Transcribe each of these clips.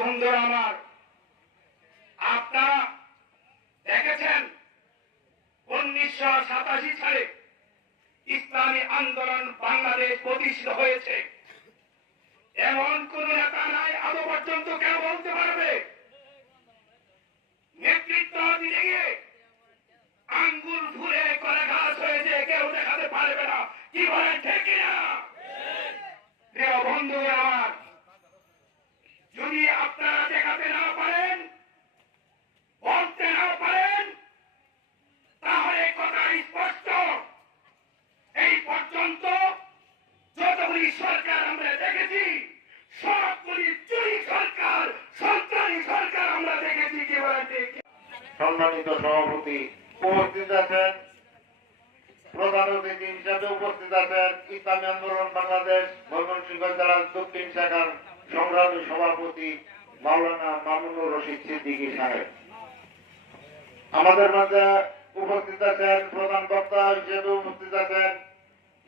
বন্ধুরা আমার, আপনারা দেখেছেন উনিশশো সাতাশি সালে ইসলামী আন্দোলন বাংলাদেশ প্রতিষ্ঠিত হয়েছে। এমন কোন নেতা নাই আদৌ পর্যন্ত কেউ বলতে পারবে। নেতৃত্ব দিতে গিয়ে আঙ্গুল ফুলে করে ঘাস হয়েছে, কেউ দেখাতে পারবে না। কি বলেন, ঠিক প্রিয় বন্ধু আমার যদি আপনারা দেখাতে না পারেন, বলতে না পারেন, তাহলে কথা স্পষ্ট। এই পর্যন্ত যতগুলি সরকার আমরা দেখেছি, সবগুলি চুরি সরকার সরকারি সরকার আমরা দেখেছি কি সম্মানিত সভাপতি, উপস্থিত আছেন প্রধান অতিথি হিসাবে উপস্থিত আছেন ইসলামী আন্দোলন বাংলাদেশ ময়মনসিংহ জেলার দক্ষিণ শাখার সংগ্রামী সভাপতি মাওলানা মামুনুর রশিদ সিদ্দিকী সাহেব। আমাদের মাঝে উপস্থিত আছেন প্রধান বক্তা হিসেবে উপস্থিত আছেন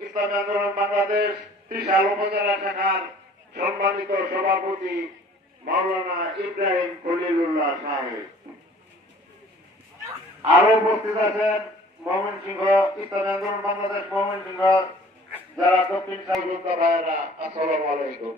ইসলামী আন্দোলন বাংলাদেশ ত্রিশাল উপজেলা শাখার সম্মানিত সভাপতি মাওলানা ইব্রাহিম খলিলুল্লাহ সাহেব। আরও উপস্থিত আছেন মোহামেন সিংহ, ইসলামী আন্দোলন বাংলাদেশ মোহামেন সিংহ, যারা দক্ষিণ সাহিত্য ভাইয়েরা, আসসালামু আলাইকুম।